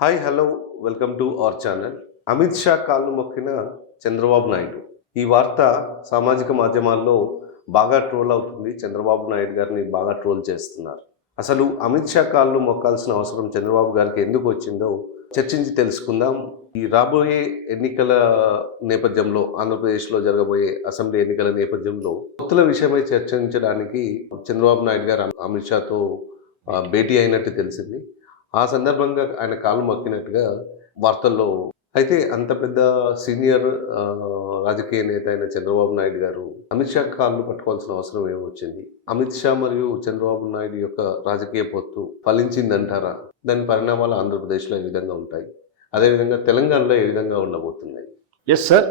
Hi hello welcome to our channel. Amit Shah కాళ్ళు మొక్కిన చంద్రబాబు నాయుడు. ఈ వార్త సామాజిక మాధ్యమాల్లో బాగా ట్రోల్ అవుతుంది. చంద్రబాబు నాయుడు గారిని బాగా ట్రోల్ చేస్తున్నారు. అసలు అమిత్ షా కాళ్ళు మొక్కాల్సిన అవసరం చంద్రబాబు గారికి ఎందుకు వచ్చిందో చర్చించి తెలుసుకుందాం. ఈ రాబోయే ఎన్నికల నేపథ్యంలో, ఆంధ్రప్రదేశ్లో జరగబోయే అసెంబ్లీ ఎన్నికల నేపథ్యంలో పొత్తుల విషయమై చర్చించడానికి చంద్రబాబు నాయుడు గారు అమిత్ షాతో భేటీ అయినట్టు తెలిసింది. ఆ సందర్భంగా ఆయన కాళ్ళు మొక్కినట్టుగా వార్తల్లో. అయితే అంత పెద్ద సీనియర్ రాజకీయ నేత అయిన చంద్రబాబు నాయుడు గారు అమిత్ షా కాళ్ళు పట్టుకోవాల్సిన అవసరం ఏమొచ్చింది? అమిత్ షా మరియు చంద్రబాబు నాయుడు యొక్క రాజకీయ పొత్తు ఫలించిందంటారా? దాని పరిణామాలు ఆంధ్రప్రదేశ్లో ఏ విధంగా ఉంటాయి, అదేవిధంగా తెలంగాణలో ఏ విధంగా ఉండబోతున్నాయి? ఎస్ సార్,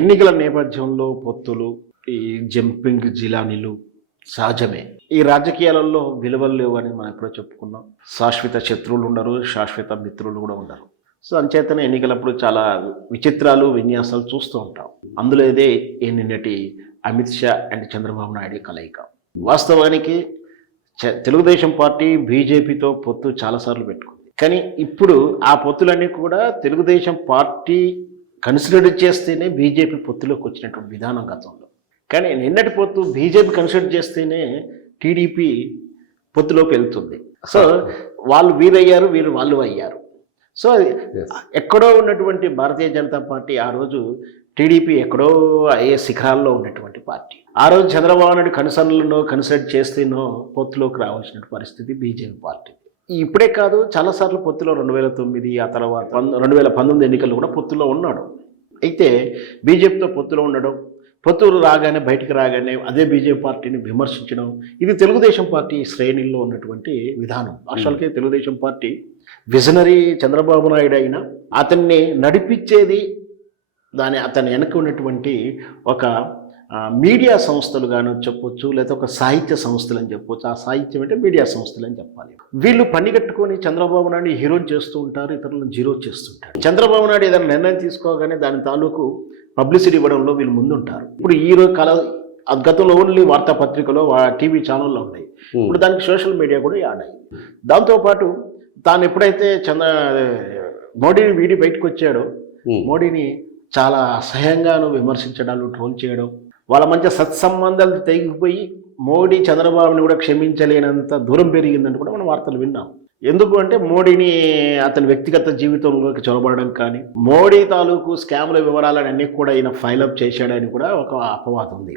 ఎన్నికల నేపథ్యంలో పొత్తులు, ఈ జంపింగ్ జిలానీలు సహజమే. ఈ రాజకీయాలలో విలువలు లేవు అని మనం ఎప్పుడో చెప్పుకున్నాం. శాశ్వత శత్రువులు ఉండరు, శాశ్వత మిత్రులు కూడా ఉండరు. సో అంచేతనే ఎన్నికలప్పుడు చాలా విచిత్రాలు, విన్యాసాలు చూస్తూ ఉంటాం. అందులో ఇదే నిన్నటి అమిత్ షా అండ్ చంద్రబాబు నాయుడు కలయిక. వాస్తవానికి తెలుగుదేశం పార్టీ బీజేపీతో పొత్తు చాలాసార్లు పెట్టుకుంది. కానీ ఇప్పుడు ఆ పొత్తులన్నీ కూడా తెలుగుదేశం పార్టీ కన్సిడర్ చేస్తేనే బీజేపీ పొత్తులోకి వచ్చినటువంటి విధానం గతంలో. కానీ నిన్నటి పొత్తు బీజేపీ కన్సిడర్ చేస్తేనే టీడీపీ పొత్తులోకి వెళ్తుంది. సో వాళ్ళు వీరయ్యారు, వీరు వాళ్ళు అయ్యారు. సో ఎక్కడో ఉన్నటువంటి భారతీయ జనతా పార్టీ ఆ రోజు టీడీపీ ఎక్కడో అయ్యే శిఖరాల్లో ఉన్నటువంటి పార్టీ. ఆ రోజు చంద్రబాబు నాయుడు కన్సర్న్లను కన్సిడర్ చేస్తేనో పొత్తులోకి రావాల్సిన పరిస్థితి బీజేపీ పార్టీ. ఇప్పుడే కాదు, చాలాసార్లు పొత్తులో 2009 ఆ తర్వాత 2019 ఎన్నికల్లో కూడా పొత్తులో ఉన్నాడు. అయితే బీజేపీతో పొత్తులో ఉండడం, పొత్తులు రాగానే బయటికి రాగానే అదే బీజేపీ పార్టీని విమర్శించడం, ఇది తెలుగుదేశం పార్టీ శ్రేణుల్లో ఉన్నటువంటి విధానం. అసలుకే తెలుగుదేశం పార్టీ విజనరీ చంద్రబాబు నాయుడు అయినా అతన్ని నడిపించేది అతని వెనక ఉన్నటువంటి ఒక మీడియా సంస్థలు గాను చెప్పొచ్చు, లేదా ఒక సాహిత్య సంస్థలు అని చెప్పొచ్చు. ఆ సాహిత్యం అంటే మీడియా సంస్థలు అని చెప్పాలి. వీళ్ళు పనిగట్టుకొని చంద్రబాబు నాయుడు హీరోని చేస్తూ ఉంటారు, ఇతరులను జీరో చేస్తుంటారు. చంద్రబాబు నాయుడు ఏదైనా నిర్ణయం తీసుకోగానే దాని తాలూకు పబ్లిసిటీ ఇవ్వడంలో వీళ్ళు ముందుంటారు. ఇప్పుడు గతంలో ఓన్లీ వార్తాపత్రికలో, టీవీ ఛానల్లో ఉన్నాయి. ఇప్పుడు దానికి సోషల్ మీడియా కూడా యాడ్ అయ్యింది. దాంతోపాటు తాను ఎప్పుడైతే మోడీని వీడి బయటకు వచ్చాడో, మోడీని చాలా అసహ్యంగాను విమర్శించడాలు, ట్రోల్ చేయడం, వాళ్ళ మధ్య సత్సంబంధాలు తెగిపోయి మోడీ చంద్రబాబుని కూడా క్షమించలేనంత దూరం పెరిగిందని కూడా మనం వార్తలు విన్నాం. ఎందుకు అంటే మోడీని అతని వ్యక్తిగత జీవితంలోకి చొరబడడం కానీ, మోడీ తాలూకు స్కామ్ల వివరాలను అన్నీ కూడా ఈయన ఫైలప్ చేశాడని కూడా ఒక అపవాదం ఉంది.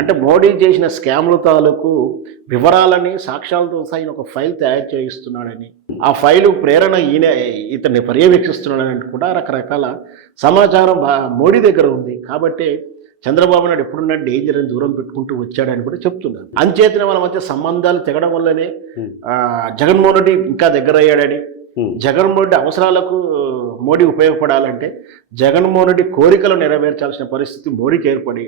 అంటే మోడీ చేసిన స్కామ్ల తాలూకు వివరాలని సాక్ష్యాలతో సహా ఒక ఫైల్ తయారు చేయిస్తున్నాడని, ఆ ఫైలు ప్రేరణ ఇతన్ని పర్యవేక్షిస్తున్నాడని కూడా రకరకాల సమాచారం మోడీ దగ్గర ఉంది. కాబట్టి చంద్రబాబు నాయుడు ఎప్పుడున్న డేంజర్ అని దూరం పెట్టుకుంటూ వచ్చాడని కూడా చెప్తున్నారు. అంచేతనే వాళ్ళ మధ్య సంబంధాలు తెగడం వల్లనే జగన్మోహన్ రెడ్డి ఇంకా దగ్గర అయ్యాడని, జగన్మోహన్ రెడ్డి అవసరాలకు మోడీ ఉపయోగపడాలంటే జగన్మోహన్ రెడ్డి కోరికలు నెరవేర్చాల్సిన పరిస్థితి మోడీకి ఏర్పడి,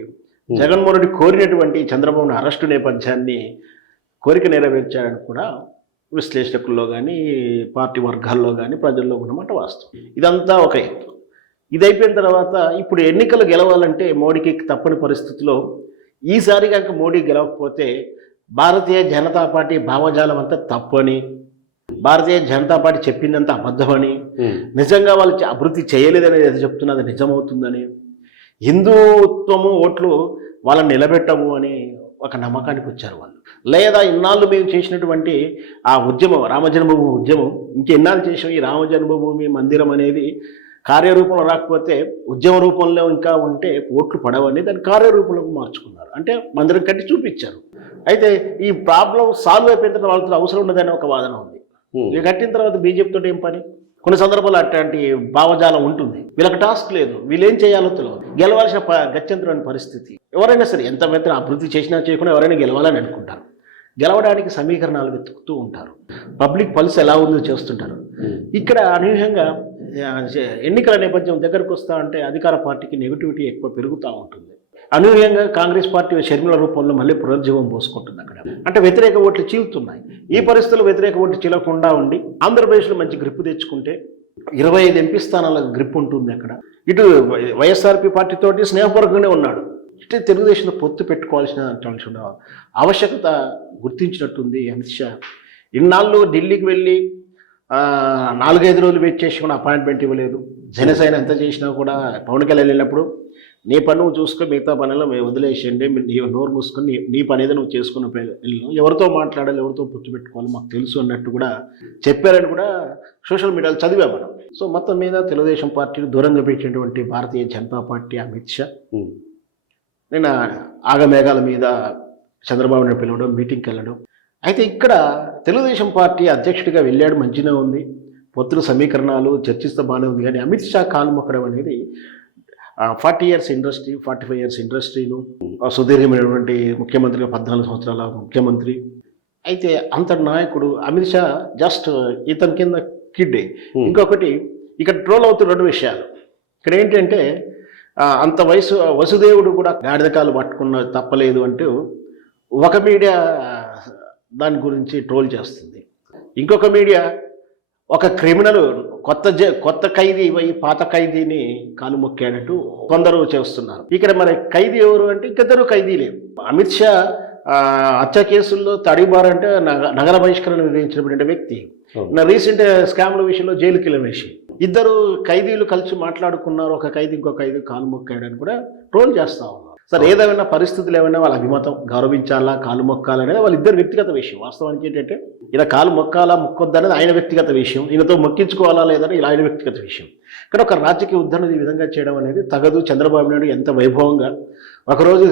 జగన్మోహన్ రెడ్డి కోరినటువంటి చంద్రబాబు అరెస్టు నేపథ్యాన్ని కోరిక నెరవేర్చాడని కూడా విశ్లేషకుల్లో కానీ, పార్టీ వర్గాల్లో కానీ, ప్రజల్లో ఉన్నమాట వాస్తవం. ఇదంతా ఒక ఎత్తు. ఇది అయిపోయిన తర్వాత ఇప్పుడు ఎన్నికలు గెలవాలంటే మోడీకి తప్పని పరిస్థితిలో, ఈసారి కనుక మోడీ గెలవకపోతే భారతీయ జనతా పార్టీ భావజాలం అంతా తప్పని, భారతీయ జనతా పార్టీ చెప్పిందంతా అబద్ధమని, నిజంగా వాళ్ళు అభివృద్ధి చేయలేదని ఏదో చెప్తున్నది నిజమవుతుందని, హిందుత్వము ఓట్లు వాళ్ళని నిలబెట్టము అని ఒక నమ్మకానికి వచ్చారు వాళ్ళు. లేదా ఇన్నాళ్ళు మేము చేసినటువంటి ఆ ఉద్యమం, రామజన్మభూమి ఉద్యమం, ఇంకెన్నాళ్ళు చేసాం, ఈ రామజన్మభూమి మందిరం అనేది కార్యరూపంలో రాకపోతే ఉద్యమ రూపంలో ఇంకా ఉంటే ఓట్లు పడవని దాన్ని కార్యరూపంలోకి మార్చుకున్నారు. అంటే మందిరం కట్టి చూపించారు. అయితే ఈ ప్రాబ్లం సాల్వ్ అయిపోయిన తర్వాత వాళ్ళతో అవసరం ఉండదని ఒక వాదన ఉంది. ఇక కట్టిన తర్వాత బీజేపీతో ఏం పని? కొన్ని సందర్భాలు అట్లాంటి భావజాలం ఉంటుంది. వీళ్ళకి టాస్క్ లేదు, వీళ్ళేం చేయాలో తెలియదు, గెలవాల్సిన గత్యంతరమైన పరిస్థితి. ఎవరైనా సరే ఎంత మాత్రం అభివృద్ధి చేసినా చేయకుండా ఎవరైనా గెలవాలని అనుకుంటారు. గెలవడానికి సమీకరణాలు వెతుకుతూ ఉంటారు, పబ్లిక్ పల్స్ ఎలా ఉందో చేస్తుంటారు. ఇక్కడ అనూహ్యంగా ఎన్నికల నేపథ్యం దగ్గరకు వస్తా అంటే అధికార పార్టీకి నెగిటివిటీ ఎక్కువ పెరుగుతూ ఉంటుంది. అనూహ్యంగా కాంగ్రెస్ పార్టీ షర్మిల రూపంలో మళ్ళీ పునరుజ్జీవం పోసుకుంటుంది. అక్కడ అంటే వ్యతిరేక ఓట్లు చీలుతున్నాయి. ఈ పరిస్థితుల్లో వ్యతిరేక ఓట్లు చీలకుండా ఉండి ఆంధ్రప్రదేశ్లో మంచి గ్రిప్ తెచ్చుకుంటే 25 ఎంపీ స్థానాల గ్రిప్ ఉంటుంది. అక్కడ ఇటు వైఎస్ఆర్పీ పార్టీతోటి స్నేహపూర్వకంగానే ఉన్నాడు. ఇటు తెలుగుదేశంలో పొత్తు పెట్టుకోవాల్సిన ఆవశ్యకత గుర్తించినట్టుంది అమిత్ షా. ఇన్నాళ్ళు ఢిల్లీకి వెళ్ళి 4-5 రోజులు వెయిట్ చేసి కూడా అపాయింట్మెంట్ ఇవ్వలేదు. జనసేన ఎంత చేసినా కూడా పవన్ కళ్యాణ్ వెళ్ళినప్పుడు నీ పని నువ్వు చూసుకో, మిగతా పనులు మేము వదిలేసేయండి, నీ నోరు మూసుకొని నీ పని ఏదో నువ్వు చేసుకున్న వెళ్ళు, ఎవరితో మాట్లాడాలి, ఎవరితో పుచ్చు పెట్టుకోవాలి మాకు తెలుసు అన్నట్టు కూడా చెప్పారని కూడా సోషల్ మీడియాలో చదివాం మనం. సో మొత్తం మీద తెలుగుదేశం పార్టీని దూరంగా పెట్టినటువంటి భారతీయ జనతా పార్టీ అమిత్ షా నిన్న ఆగమేఘాల మీద చంద్రబాబు నాయుడు పిలవడం, మీటింగ్కి వెళ్ళడం. అయితే ఇక్కడ తెలుగుదేశం పార్టీ అధ్యక్షుడిగా వెళ్ళాడు, మంచిగా ఉంది, పొత్తుల సమీకరణాలు చర్చిస్తే బాగానే ఉంది. కానీ అమిత్ షా కాలు మొక్కడం అనేది 40 years ఇండస్ట్రీ, 45 years ఇండస్ట్రీను, సుదీర్ఘమైనటువంటి ముఖ్యమంత్రిగా 14 సంవత్సరాల ముఖ్యమంత్రి. అయితే అంతటి నాయకుడు అమిత్ షా జస్ట్ ఇతని కింద కిడ్డే. ఇంకొకటి ఇక్కడ ట్రోల్ అవుతున్న 2 విషయాలు. ఇక్కడ ఏంటంటే అంత వయసు వసుదేవుడు కూడా గాడిదకాలు పట్టుకున్న తప్పలేదు అంటూ ఒక మీడియా దాని గురించి ట్రోల్ చేస్తుంది. ఇంకొక మీడియా ఒక క్రిమినల్ కొత్త ఖైదీ పోయి పాత ఖైదీని కాలు మొక్కాడట్టు కొందరు చేస్తున్నారు. ఇక్కడ మరి ఖైదీ ఎవరు అంటే ఇద్దరు ఖైదీలే. అమిత్ షా హత్య కేసుల్లో తడిబారంటే నగర బహిష్కరణ విధించినటువంటి వ్యక్తి. రీసెంట్ స్కామ్ల విషయంలో జైలుకి వెళ్ళిన విషయం. ఇద్దరు ఖైదీలు కలిసి మాట్లాడుకున్నారు, ఒక ఖైదీ ఇంకో ఖైదీ కాలు మొక్కాడని కూడా ట్రోల్ చేస్తా ఉన్నారు. సరే, ఏదైనా పరిస్థితులు ఏమైనా వాళ్ళ అభిమతం గౌరవించాలా, కాలు మొక్కాలనేది వాళ్ళిద్దరు వ్యక్తిగత విషయం. వాస్తవానికి ఏంటంటే ఇలా కాలు మొక్కాలా మొక్కొద్దనేది ఆయన వ్యక్తిగత విషయం, ఈయనతో మొక్కించుకోవాలా లేదని ఇలా ఆయన వ్యక్తిగత విషయం. కానీ ఒక రాజకీయ ఉద్ధరణ ఈ విధంగా చేయడం అనేది తగదు. చంద్రబాబు నాయుడు ఎంత వైభవంగా ఒకరోజు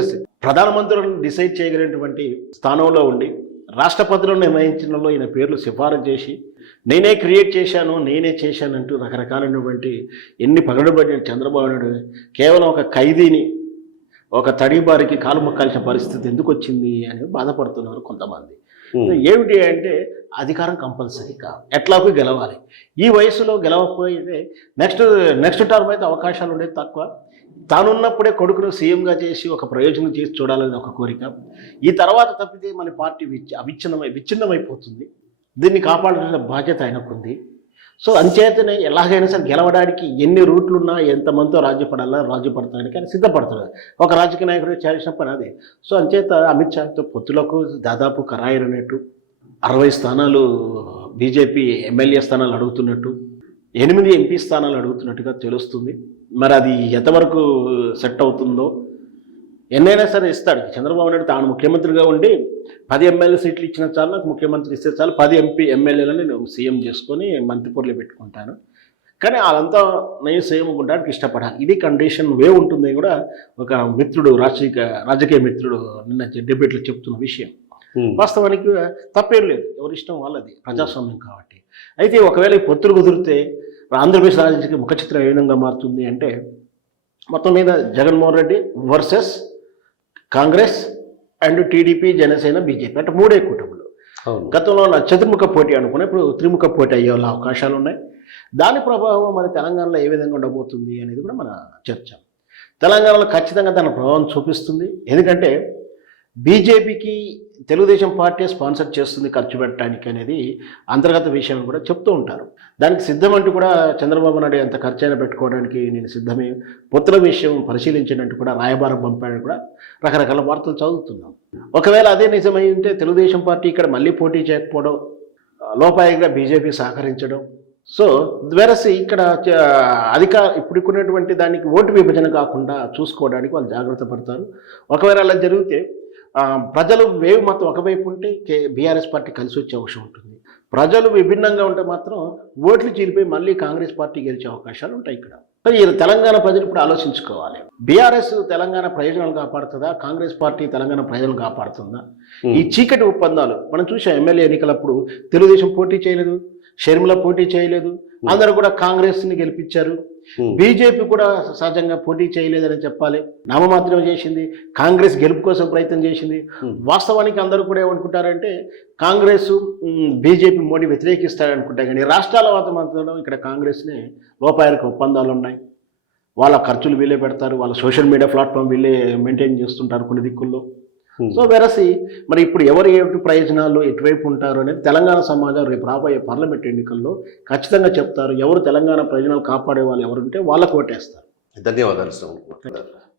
ప్రధానమంత్రులను డిసైడ్ చేయగలిగినటువంటి స్థానంలో ఉండి రాష్ట్రపతులను నిర్ణయించడంలో ఈయన పేర్లు సిఫారసు చేసి నేనే క్రియేట్ చేశాను, నేనే చేశానంటూ రకరకాలైనటువంటి ఎన్ని పగడబడిన చంద్రబాబు నాయుడు కేవలం ఒక ఖైదీని, ఒక తడిబారికి కాలు మొక్కాల్సిన పరిస్థితి ఎందుకు వచ్చింది అని బాధపడుతున్నారు కొంతమంది. ఏమిటి అంటే అధికారం కంపల్సరీ కాదు, ఎట్లాగూ గెలవాలి. ఈ వయసులో గెలవకపోతే నెక్స్ట్ టర్మ్ అయితే అవకాశాలు ఉండేది తక్కువ. తానున్నప్పుడే కొడుకును సీఎంగా చేసి ఒక ప్రయోజనం చేసి చూడాలని ఒక కోరిక. ఈ తర్వాత తప్పితే మన పార్టీ విచ్ఛిన్నమైపోతుంది. దీన్ని కాపాడాల్సిన బాధ్యత ఆయనకుంది. సో అంచేతనే ఎలాగైనా సరే గెలవడానికి ఎన్ని రూట్లున్నా ఎంతమందితో రాజ్యపడతానికి ఆయన సిద్ధపడుతున్నారు. ఒక రాజకీయ నాయకుడు చేయాల్సిన పని అదే. సో అంచేత అమిత్ షాతో పొత్తులకు దాదాపు ఖరాయినట్టు 60 స్థానాలు బీజేపీ ఎమ్మెల్యే స్థానాలు అడుగుతున్నట్టు, 8 ఎంపీ స్థానాలు అడుగుతున్నట్టుగా తెలుస్తుంది. మరి అది ఎంతవరకు సెట్ అవుతుందో. ఎన్నైనా సరే ఇస్తాడు చంద్రబాబు నాయుడు. తాను ముఖ్యమంత్రిగా ఉండి 10 ఎమ్మెల్యే సీట్లు ఇచ్చిన చాలు, నాకు ముఖ్యమంత్రి ఇస్తే చాలు, 10 ఎమ్మెల్యేలని నేను సీఎం చేసుకొని మంత్రిపూర్లో పెట్టుకుంటాను. కానీ వాళ్ళంతా నేను సీఎం ఉండడానికి ఇష్టపడాలి. ఇది కండిషన్ వే ఉంటుంది కూడా ఒక మిత్రుడు, రాజకీయ మిత్రుడు నిన్న డిబేట్లో చెప్తున్న విషయం. వాస్తవానికి తప్పేం లేదు, ఎవరి ఇష్టం వాళ్ళది, ప్రజాస్వామ్యం కాబట్టి. అయితే ఒకవేళ ఈ పొత్తులు కుదిరితే ఆంధ్రప్రదేశ్ రాజకీయ ముఖ చిత్రం ఏ విధంగా మారుతుంది అంటే మొత్తం మీద Jaganmohan Reddy versus Congress and TDP, Janasena, BJP అంటే 3 కూటములు. గతంలో చతుర్ముఖ పోటీ అనుకున్నా, ఇప్పుడు త్రిముఖ పోటీ అయ్యే అవకాశాలు ఉన్నాయి. దాని ప్రభావం మన తెలంగాణలో ఏ విధంగా ఉండబోతుంది అనేది కూడా మన చర్చ. తెలంగాణలో ఖచ్చితంగా తన ప్రభావం చూపిస్తుంది. ఎందుకంటే బీజేపీకి తెలుగుదేశం పార్టీ స్పాన్సర్ చేస్తుంది ఖర్చు పెట్టడానికి అనేది అంతర్గత విషయం కూడా చెప్తూ ఉంటారు. దానికి సిద్ధమంటూ కూడా చంద్రబాబు నాయుడు ఎంత ఖర్చు అయినా పెట్టుకోవడానికి నేను సిద్ధమే, పొత్తుల విషయం పరిశీలించినట్టు కూడా రాయబారం పంపాడని కూడా రకరకాల వార్తలు చదువుతున్నాం. ఒకవేళ అదే నిజమై ఉంటే తెలుగుదేశం పార్టీ ఇక్కడ మళ్ళీ పోటీ చేయకపోవడం, లోపాయిగా బీజేపీ సహకరించడం. సో వెరసి ఇక్కడ ఇప్పుడున్నటువంటి దానికి ఓటు విభజన కాకుండా చూసుకోవడానికి వాళ్ళు జాగ్రత్త పడతారు. ఒకవేళ అలా జరిగితే ప్రజలు వేవ్ మొత్తం ఒకవైపు ఉంటే బీఆర్ఎస్ పార్టీ కలిసి వచ్చే అవకాశం ఉంటుంది. ప్రజలు విభిన్నంగా ఉంటే మాత్రం ఓట్లు చీలిపోయి మళ్ళీ కాంగ్రెస్ పార్టీ గెలిచే అవకాశాలు ఉంటాయి. ఇక్కడ ఈ తెలంగాణ ప్రజలు ఇప్పుడు ఆలోచించుకోవాలి. బీఆర్ఎస్ తెలంగాణ ప్రయోజనాలు కాపాడుతుందా, కాంగ్రెస్ పార్టీ తెలంగాణ ప్రజలను కాపాడుతుందా? ఈ చీకటి ఒప్పందాలు మనం చూసాం. ఎమ్మెల్యే ఎన్నికలప్పుడు తెలుగుదేశం పోటీ చేయలేదు, షర్మిల పోటీ చేయలేదు, అందరూ కూడా కాంగ్రెస్ని గెలిపించారు. బీజేపీ కూడా సహజంగా పోటీ చేయలేదని చెప్పాలి, నామమాత్రం చేసింది. కాంగ్రెస్ గెలుపు కోసం ప్రయత్నం చేసింది. వాస్తవానికి అందరూ కూడా ఏమనుకుంటారంటే కాంగ్రెస్ బీజేపీ మోడీ వ్యతిరేకిస్తారనుకుంటారు. కానీ రాష్ట్రాల వాతావరణంలో ఇక్కడ కాంగ్రెస్ని లోపాయలకు ఒప్పందాలు ఉన్నాయి. వాళ్ళ ఖర్చులు వీళ్ళే పెడతారు, వాళ్ళ సోషల్ మీడియా ప్లాట్ఫామ్ వీళ్ళే మెయింటైన్ చేస్తుంటారు కొన్ని దిక్కుల్లో. సో వెరసి మరి ఇప్పుడు ఎవరు ఏమిటి ప్రయోజనాలు ఎటువైపు ఉంటారు అనేది తెలంగాణ సమాజం రేపు రాబోయే పార్లమెంట్ ఎన్నికల్లో ఖచ్చితంగా చెప్తారు. ఎవరు తెలంగాణ ప్రయోజనాలు కాపాడే వాళ్ళు ఎవరుంటే వాళ్ళకు ఓటేస్తారు. ధన్యవాదాలు.